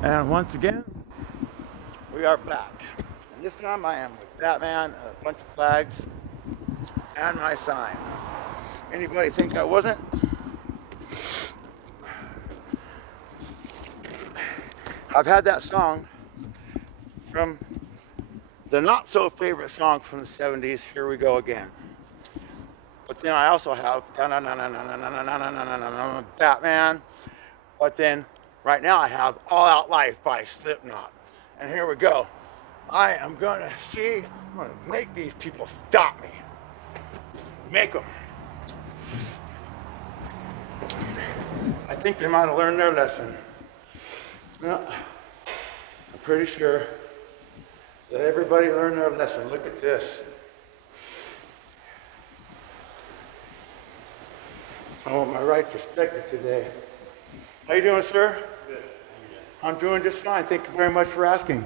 And once again, we are back. And this time I am with Batman, a bunch of flags, and my sign. Anybody think I wasn't? I've had that song from the not so favorite song from the 70s, Here We Go Again. But then I also have Batman. But then right now I have All Out Life by Slipknot. And here we go. I am gonna make these people stop me. Make them. I think they might have learned their lesson. Well, I'm pretty sure that everybody learned their lesson. Look at this. I want my rights respected today. How you doing, sir? Good. I'm doing just fine. Thank you very much for asking.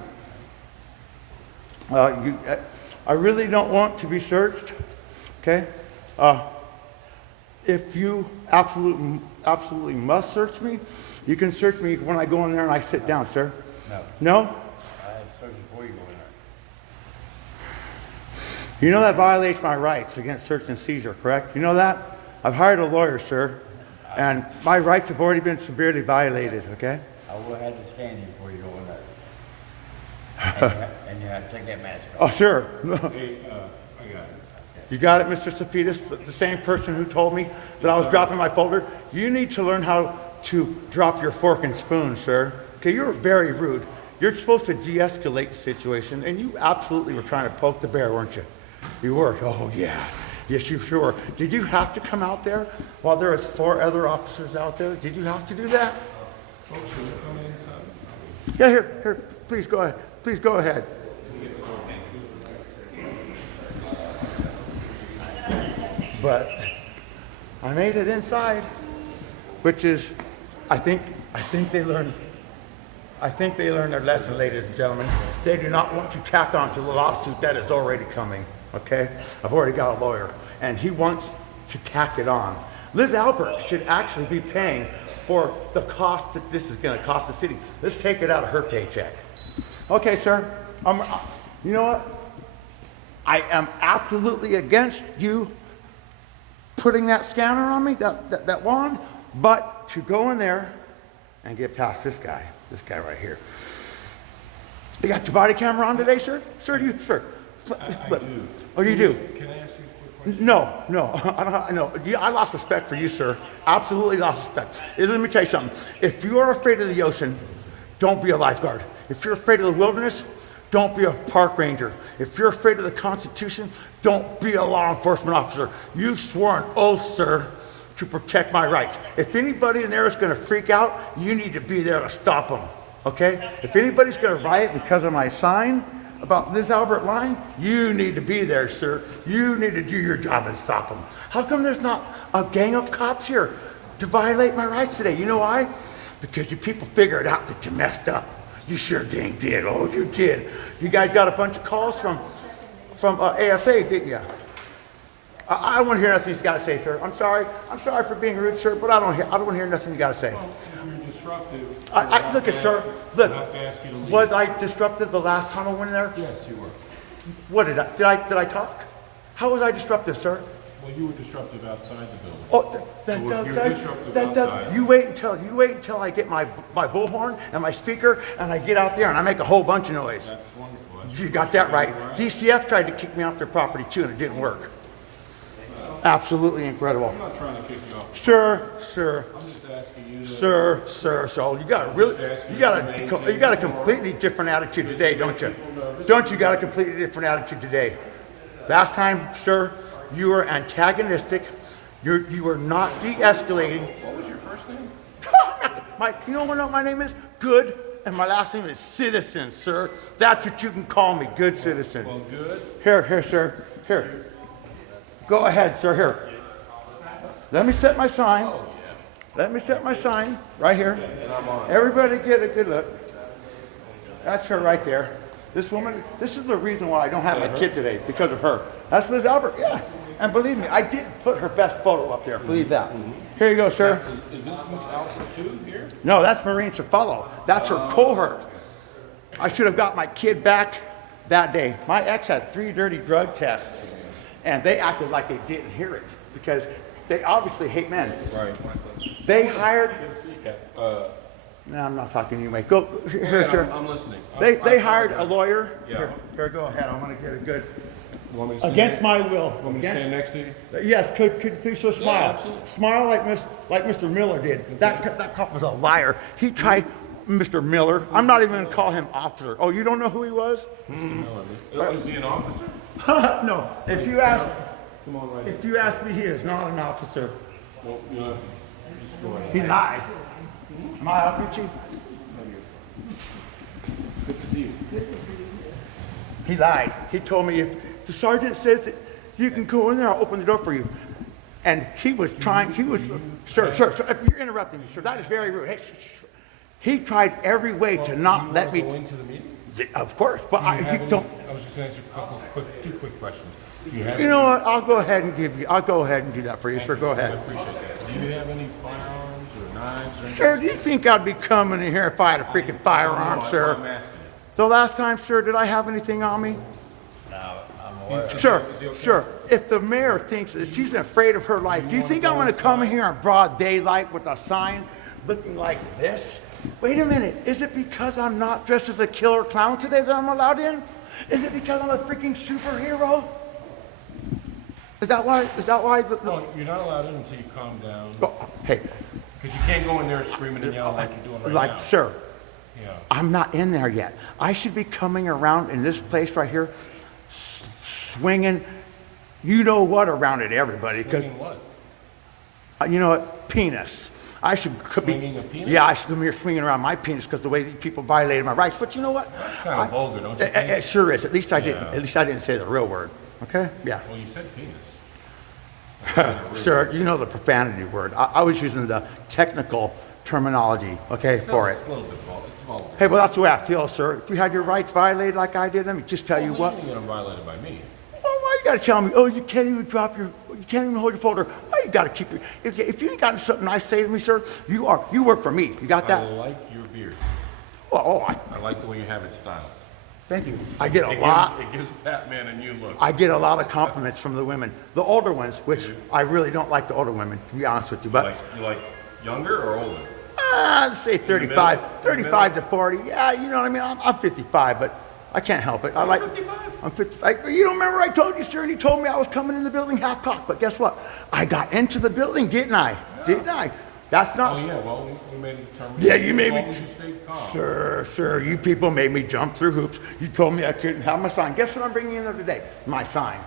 I really don't want to be searched, okay? If you absolutely must search me, you can search me when I go in there and I sit down, sir. No. No? I search before you go in there. You know that violates my rights against search and seizure, correct? You know that? I've hired a lawyer, sir, and my rights have already been severely violated, okay? I will have to scan you before you go in there. And you have to take that mask Oh, off. sure. Hey, I got it. You got it, Mr. Sapidis, the same person who told me that I was dropping my folder. You need to learn how to drop your fork and spoon, sir. Okay, you're very rude. You're supposed to de-escalate the situation, and you absolutely were trying to poke the bear, weren't you? You were. Oh, yeah. Yes, you sure were. Did you have to come out there while there was 4 other officers out there? Did you have to do that? Folks, should we come inside? Yeah, here, please go ahead. Please go ahead. But I made it inside, which is, I think they learned their lesson, ladies and gentlemen. They do not want to tack on to the lawsuit that is already coming, okay? I've already got a lawyer, and he wants to tack it on. Liz Alpert should actually be paying for the cost that this is gonna cost the city. Let's take it out of her paycheck. Okay, sir, you know what? I am absolutely against you putting that scanner on me, that wand, but to go in there and get past this guy right here. You got your body camera on today, sir? Sir, I do. Oh, you do? Can I ask you a quick question? No, I lost respect for you, sir. Absolutely lost respect. Let me tell you something. If you are afraid of the ocean, don't be a lifeguard. If you're afraid of the wilderness, don't be a park ranger. If you're afraid of the Constitution, don't be a law enforcement officer. You swore an oath, sir, to protect my rights. If anybody in there is going to freak out, you need to be there to stop them, okay? If anybody's going to riot because of my sign about Liz Alpert lying, you need to be there, sir. You need to do your job and stop them. How come there's not a gang of cops here to violate my rights today? You know why? Because you people figured out that you messed up. You sure dang did. Oh, you did. You guys got a bunch of calls from AFA, didn't you? I don't want to hear nothing you got to say, sir. I'm sorry for being rude, sir, but I don't want to hear nothing you got to say. Well, if you're disruptive, Look, sir, look. I have to ask you to leave. Was I disruptive the last time I went in there? Yes, you were. What did I talk? How was I disruptive, sir? Well, you were disruptive outside the building. Oh, So if you're disruptive outside- You wait until I get my bullhorn and my speaker and I get out there and I make a whole bunch of noise. That's wonderful. That's You got that right. DCF tried to kick me off their property too, and it didn't work. Absolutely incredible. I'm not trying to kick you off. Sir. I'm just asking you to... Sir. So you got a completely different attitude today, don't you? Don't you got a completely different attitude today? Last time, sir, you were antagonistic. You were not de-escalating. What was your first name? You know what my name is? Good, and my last name is Citizen, sir. That's what you can call me, Good Citizen. Well, good. Here, sir. Here. Go ahead, sir. Here. Let me set my sign. Let me set my sign right here. Everybody get a good look. That's her right there. This woman, this is the reason why I don't have my kid today, because of her. That's Liz Alpert, yeah. And believe me, I did put her best photo up there, believe that. Here you go, sir. Is this Miss Alpert too here? No, that's Maureen Cefello. That's her cohort. I should have got my kid back that day. My ex had 3 dirty drug tests, and they acted like they didn't hear it because they obviously hate men. Right. They hired. Good to see you, Cap. No, I'm not talking to you, mate. Go here, sir. I'm listening. They hired a lawyer. Yeah. Here, go ahead. I want to get a good. You want me to stand Against next- my will. Want me to Against- stand next to you? Yes, could you please so smile? absolutely. Smile like Mr. Miller did. That cop was a liar. He tried, Mr. Miller. I'm not even going to call him officer. Oh, you don't know who he was? Is he an officer? No. If you ask, Come on, right. if you ask me, he is not an officer. Well, you know, just go ahead. He lied. Am I helping you? Good to see you. He lied. He told me if the sergeant says that you can go in there, I'll open the door for you. And he was trying, sir, you're interrupting me, sir. That is very rude. Hey, he tried every way to not let me. Go into the meeting? Of course, but Do you I have any- don't. I was just going to answer a couple two quick questions. Do you have You know what? I'll go ahead and do that for you, sir. Go I ahead. appreciate that. Do you have any firearms or knives or anything? Sir, do you think I'd be coming in here if I had a freaking firearm, No, that's sir? what I'm asking you. The last time, sir, did I have anything on me? No, I'm aware. Sir, Is he okay? sir, if the mayor thinks that she's afraid of her life, do you think I'm gonna come in here in broad daylight with a sign looking like this? Wait a minute, is it because I'm not dressed as a killer clown today that I'm allowed in? Is it because I'm a freaking superhero? Is that why, Well, you're not allowed in until you calm down. oh, hey, Because you can't go in there screaming and yelling like you're doing right now. sir, Yeah. I'm not in there yet. I should be coming around in this place right here, swinging, you know what, around at everybody, because Swinging what? you know what? Penis. I could be. Swinging a penis? Yeah, I should come here swinging around my penis because the way these people violated my rights. But you know what? That's kind of vulgar, don't you think? It sure is. At least I didn't. Yeah. At least I didn't say the real word. Okay? Yeah. Well, you said penis. Sir, you know the profanity word. I was using the technical terminology. Okay, for it. It's a little bit vulgar. It's vulgar. Hey, well, that's the way I feel, sir. If you had your rights violated like I did, let me just tell you what. You ain't gonna violated by me. Oh, why you gotta tell me? Oh, you can't even you can't even hold your folder. Why you gotta keep your? If you ain't got something nice to say to me, sir, you work for me. You got I that? like your beard. I I like the way you have it styled. thank you. I get a It lot. gives Batman a new look. I get a lot of compliments from the women, the older ones, which I really don't like the older women, to be honest with you. But You like younger or older? I'd say 35, middle? 35 to 40. Yeah, you know what I mean. I'm 55, but I can't help it. I like. 55? I'm 55. You don't remember I told you, sir, and you told me I was coming in the building half cocked. But guess what? I got into the building, didn't I? Didn't I? That's not. Oh, yeah, well, we made a determination. Yeah, you made me- As long as you stayed calm. Sir, you people made me jump through hoops. You told me I couldn't have my sign. Guess what I'm bringing in there today? My sign.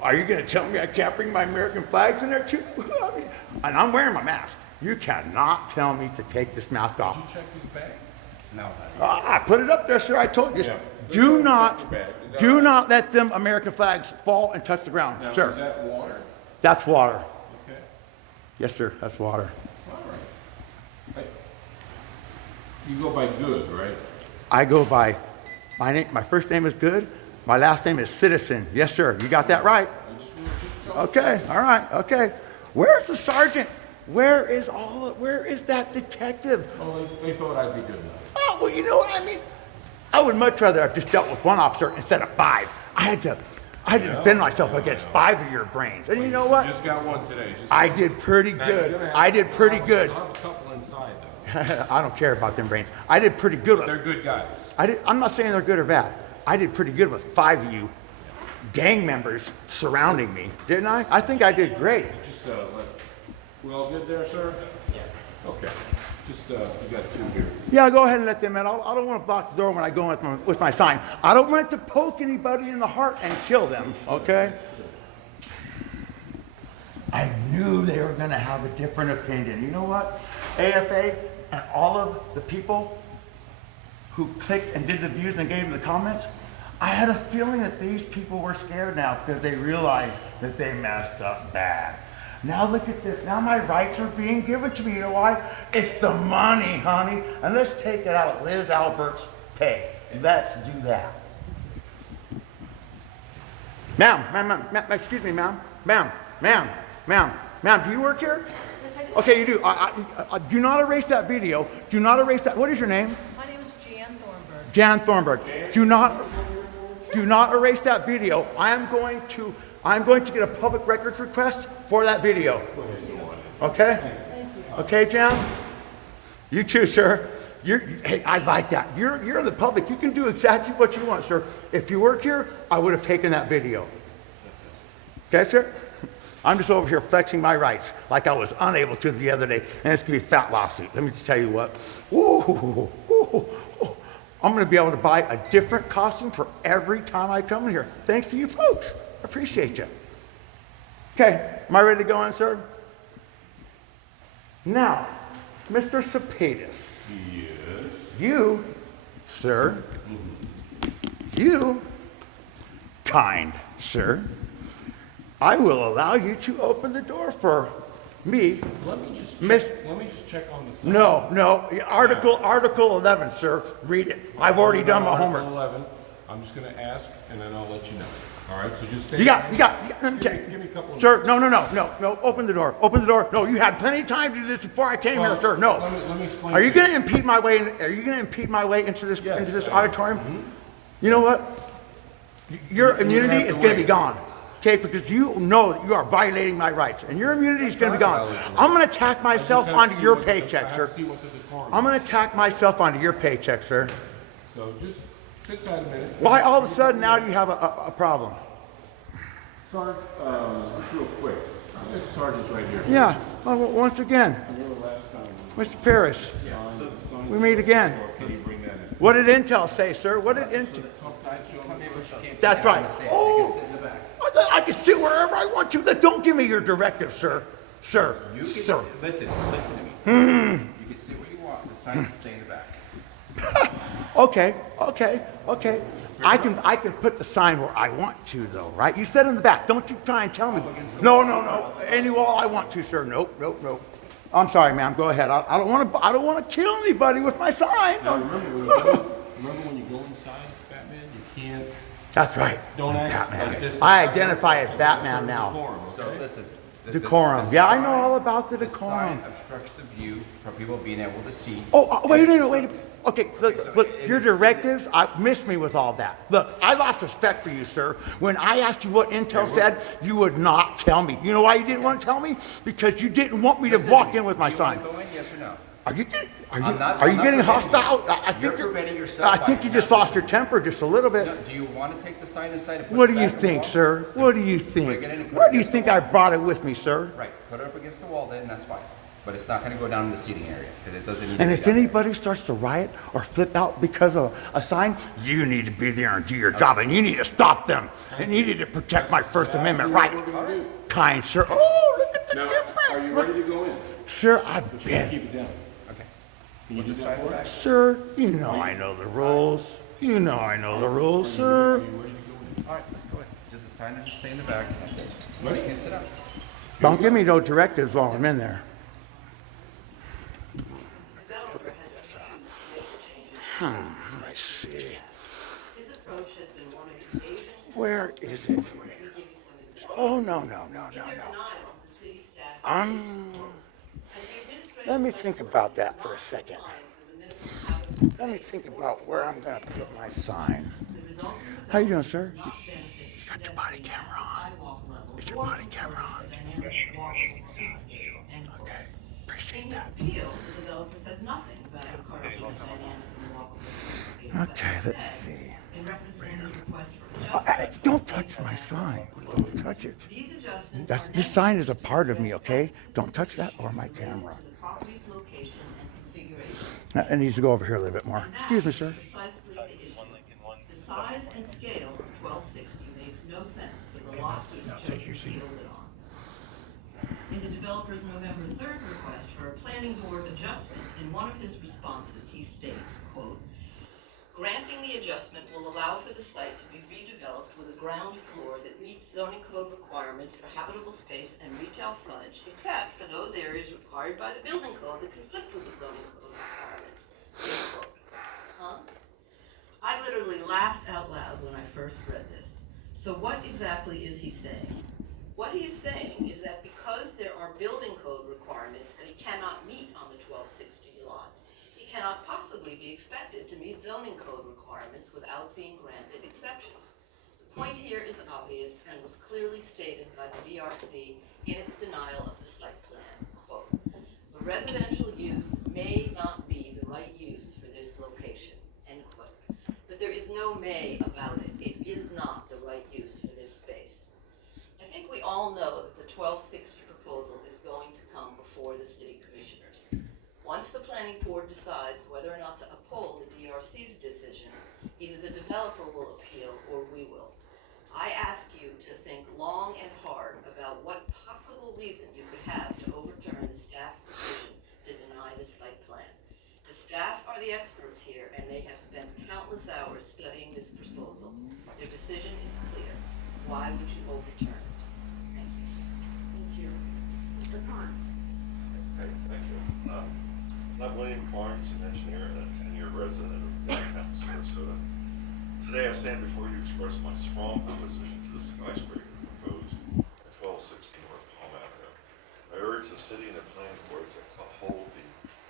Are you going to tell me I can't bring my American flags in there too? I mean, and I'm wearing my mask. You cannot tell me to take this mask off. Did you check his bag? No, I put it up there, sir. I told you. Yeah. Do Check not, your bag. Is that do right? not let them American flags fall and touch the ground, Now, sir. is that water? That's water. Okay. Yes, sir. That's water. All right. You go by good, right? I go by my name. My first name is Good. My last name is Citizen. Yes, sir. You got that right. I just want to just Okay, all right, okay. Where's the sergeant? Where is that detective? Oh, they thought I'd be good enough. Oh, well, you know what I mean? I would much rather have just dealt with one officer instead of 5. I had to defend myself against 5 of your brains. And you know what? Just got one today. Just I did pretty Now, you're good. gonna have- I did pretty good. I'll have a couple inside, though. I don't care about them brains. I did pretty good They're with good guys. I'm not saying they're good or bad. I did pretty good with 5 of you gang members surrounding me, didn't I? I think I did great. Just, we all good there, sir? Yeah. Okay. Just, you got 2 here. Yeah, go ahead and let them in. I don't want to block the door when I go in with my sign. I don't want to poke anybody in the heart and kill them, okay? I knew they were going to have a different opinion. You know what? AFA and all of the people who clicked and did the views and gave them the comments, I had a feeling that these people were scared now because they realized that they messed up bad. Now look at this. Now my rights are being given to me. You know why? It's the money, honey. And let's take it out of Liz Alpert's pay. Let's do that. Ma'am, excuse me, ma'am. Ma'am, do you work here? Yes, I do. Okay, you do. Do not erase that video. Do not erase that. What is your name? My name is Jan Thornburg. Jan Thornburg. Do not erase that video. I'm going to get a public records request for that video. Okay? Okay, Jan? You too, sir. Hey, I like that. You're in the public. You can do exactly what you want, sir. If you worked here, I would have taken that video. Okay, sir? I'm just over here flexing my rights like I was unable to the other day, and it's going to be a fat lawsuit. Let me just tell you what. I'm going to be able to buy a different costume for every time I come in here. Thanks to you folks. I appreciate you. Okay, am I ready to go on, sir? Now, Mr. Cepetus. Yes. You, sir, you, kind sir, I will allow you to open the door for me. Let me just check on the sign. No, Article 11, sir. Read it. I've already done my homework. Article 11. I'm just going to ask, and then I'll let you know. All right, so just stay. You got, let me Give check. me a couple of Sir, no, open the door. Open the door. No, you had plenty of time to do this before I came here, sir. No. Let me explain. Are you to going to impede my way? Are you going to impede my way into this Yes, I am. auditorium? You know what? Your immunity have to is going to be wait. gone. Okay, because you know that you are violating my rights, and your immunity is going to be not gone. violating I'm going to tack myself I just have to onto see your what the- I paycheck, have sir. to see what the decorum I'm is. going to tack myself onto your paycheck, sir. So just sit tight a minute. Why all of a sudden now do you have a problem? Sergeant, just real quick. The sergeant's right here. Yeah, once again, Remember last time? Mr. Paris, we meet again. Can you bring that in? What did Intel say, sir? What did Intel? That's right. Oh, I can sit wherever I want to. Don't give me your directive, sir. Sir, You can sir. listen to me. You can sit where you want. The sign can stay in the back. Okay. I can put the sign where I want to, though, right? You said in the back. Don't you try and tell me. No. Any wall I want to, sir. Nope. I'm sorry, ma'am. Go ahead. I don't want to kill anybody with my sign. Now, remember when you go inside Batman, you can't. That's right. Don't act Batman. like this. I identify as Batman now. Decorum, So okay? listen. Decorum. Yeah, I know all about the decorum. sign obstructs the view from people being able to see. Wait a minute. Okay, look, so your it's- directives, missed me with all that. Look, I lost respect for you, sir. When I asked you what Intel said, you would not tell me. You know why you didn't want to tell me? Because you didn't want me to Listen walk me. in with my Do you wanna sign. go in, yes or no? Are you getting, I'm are not you getting preventing hostile? you. I think You're preventing yourself I by think you just not lost your temper just a little bit. No, do you want to take the sign inside and put What it do you back in the think, wall? sir? What do you think? Bring it in and put it Where do you against the think I wall. brought it with me, sir? Right, put it up against the wall then, that's fine. But it's not going to go down in the seating area because it doesn't need And to if be down there. anybody starts to riot or flip out because of a sign, you need to be there and do your job, and you need to stop them. And you need to protect my First Amendment right. Kind sir. Oh, look at the Now, difference. are you Look- ready to go in? Sir, I've But you can been. keep it down. Okay. Can you Put do the that sign for back. us? Sir, you know I know the rules. You know I know the rules, sir. Are you ready to go in? All right, let's go in. Just the sign will just stay in the back. That's it. Ready? You can sit up. Don't give me no directives while I'm in there. Developer has refused to make the changes. Let's see. His approach has been one of evasion. Where is it? Let me give you some examples. Oh, no. In their denial of the city's status. As the administrative Let me site think plan about is that for a not second. compliant with the minimum habitable Let me space, think about where I'm going to put my sign. the resulting How you doing, sir? development does not benefit got your body pedestrians camera at the on. sidewalk level Is your or body camera encourage on? a dynamic walkable streetscape. End quote. Okay, appreciate In that. this appeal, the developer says nothing about encouraging a dynamic and walkable streetscape. but Okay, let's instead, see. in referencing his request for Hey, adjustments. don't touch my sign. Don't touch it. These adjustments That's, are this sign is a necessary part to of me, address okay? site Don't touch that or my related camera. to the property's location and configuration. I need to go over here a little bit more. And that Excuse me, is sir. precisely the issue. The size and scale of 1260 makes no sense for the lot he has chosen to build it on. In the developer's November 3rd request for a planning board adjustment, in one of his responses, he states, quote, "Granting the adjustment will allow for the site to be redeveloped with a ground floor that meets zoning code requirements for habitable space and retail frontage, except for those areas required by the building code that conflict with the zoning code requirements." End quote. Huh? I literally laughed out loud when I first read this. So what exactly is he saying? What he is saying is that because there are building code requirements that he cannot meet on the 1260 lot, he cannot possibly be expected to meet zoning code requirements without being granted exceptions. The point here is obvious and was clearly stated by the DRC in its denial of the site plan. Quote, "The residential use may not be the right use for this location," end quote. But there is no may about it. It is not the right use for this space. I think we all know that the 1260 proposal is going to come before the city commissioners. Once the planning board decides whether or not to uphold the DRC's decision, either the developer will appeal or we will. I ask you to think long and hard about what possible reason you could have to overturn the staff's decision to deny the site plan. The staff are the experts here, and they have spent countless hours studying this proposal. Their decision is clear. Why would you overturn it? Thank you. Thank you. Mr. Carnes? Okay, thank you. I'm William Carnes, an engineer and a 10-year resident of downtown Sarasota. Today I stand before you to express my strong opposition to the skyscraper proposed at 1260 North Palm Avenue. I urge the city and the planning board to uphold the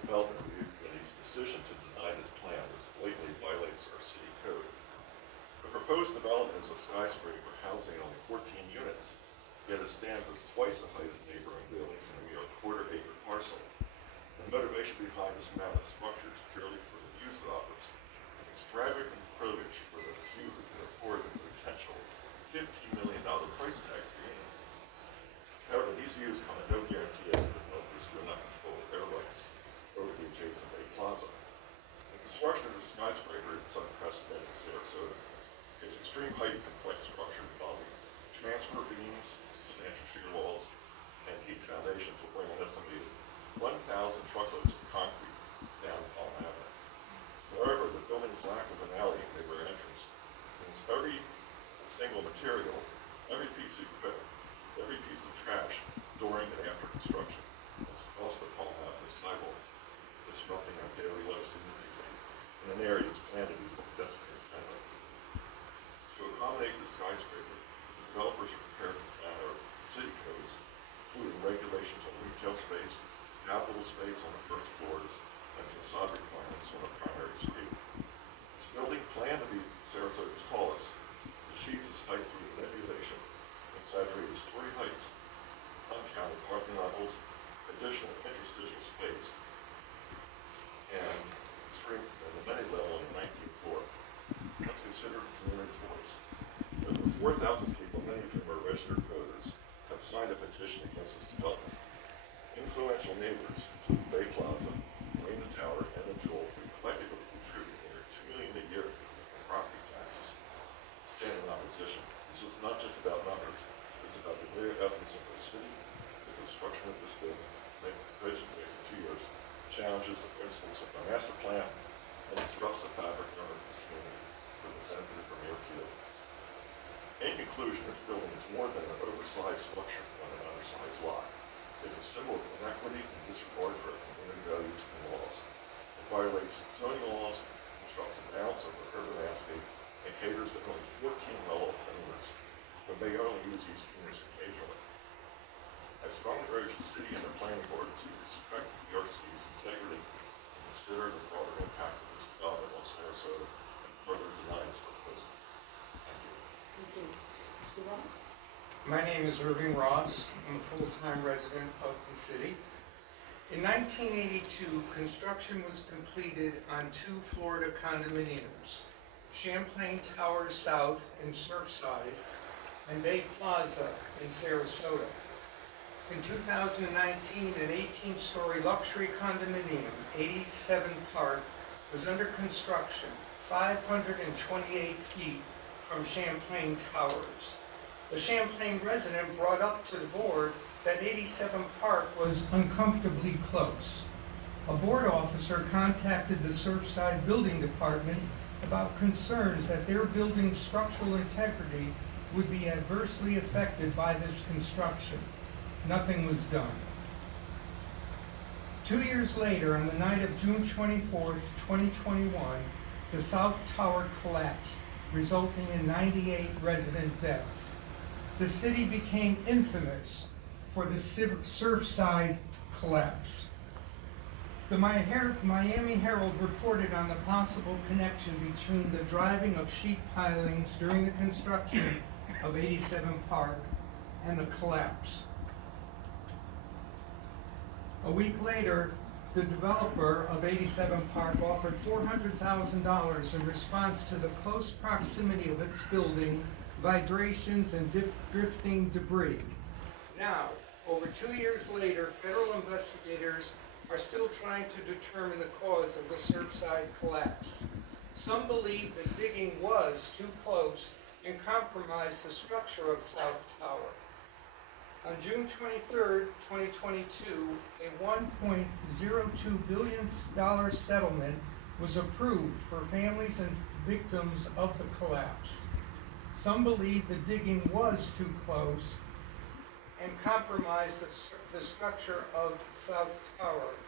Development Review Committee's decision to deny this plan, which blatantly violates our city code. The proposed development is a skyscraper housing only 14 units, yet it stands as twice the height of neighboring buildings in a mere quarter-acre parcel. The motivation behind this mammoth structure is purely for the views it offers, an extravagant privilege for the few who can afford the potential $15 million price tag per unit. However, these views come at no guarantee as the developers will not control their rights over the adjacent Bay Plaza. The construction of the skyscraper is unprecedented in Sarasota. Its extreme height and complex structure involving transfer beams, substantial shear walls, and deep foundations will bring an estimated 1,000 truckloads of concrete down Palm Avenue. Moreover, the building's lack of an alley and neighbor entrance means every single material, every piece of equipment, every piece of trash during and after construction has crossed the Palm Avenue sidewalk, disrupting our daily life significantly in an area that's planned to be pedestrian friendly. To accommodate the skyscraper, the developers are prepared to flat our city codes, including regulations on retail space, habitable space on the first floors, and facade requirements on the primary street. This building planned to be Sarasota's tallest, achieves its height through manipulation, exaggerated story heights, uncounted parking levels, additional interstitial space, and the many level on the 19th floor. Let's consider the community's voice. Over 4,000 people, many of whom are registered voters, have signed a petition against this development. Influential neighbors, including Bay Plaza, Marina Tower, and the Jewel, who collectively contribute nearly $2 million a year in property taxes, stand in opposition. This is not just about numbers. It's about the very essence of our city. The construction of this building, which in wasted 2 years, challenges the principles of our master plan and disrupts the fabric of our community for the benefit of premier field. In conclusion, this building is more than an oversized structure on an undersized lot. It is a symbol of inequity and disregard for community values and laws. It violates zoning laws, disrupts the balance of the urban landscape, and caters to only 14 well-off owners who may only use these units occasionally. I strongly urge the city and the planning board to respect the RC's integrity and consider the broader impact of this development on Sarasota and further deny this proposal. Thank you. Thank you. Mr. Ross? My name is Irving Ross. I'm a full-time resident of the city. In 1982, construction was completed on 2 Florida condominiums, Champlain Tower South in Surfside and Bay Plaza in Sarasota. In 2019, an 18-story luxury condominium, 87 Park, was under construction, 528 feet from Champlain Towers. The Champlain resident brought up to the board that 87 Park was uncomfortably close. A board officer contacted the Surfside Building Department about concerns that their building's structural integrity would be adversely affected by this construction. Nothing was done. 2 years later, on the night of June 24th, 2021, the South Tower collapsed, resulting in 98 resident deaths. the city became infamous for the Surfside collapse. The Miami Herald reported on the possible connection between the driving of sheet pilings during the construction of 87 Park and the collapse. A week later, the developer of 87 Park offered $400,000 in response to the close proximity of its building, vibrations, and drifting debris. Now, over 2 years later, federal investigators are still trying to determine the cause of the Surfside collapse. Some believe that digging was too close and compromised the structure of South Tower. On June 23, 2022, a $1.02 billion settlement was approved for families and victims of the collapse. Some believe the digging was too close and compromised the structure of South Tower.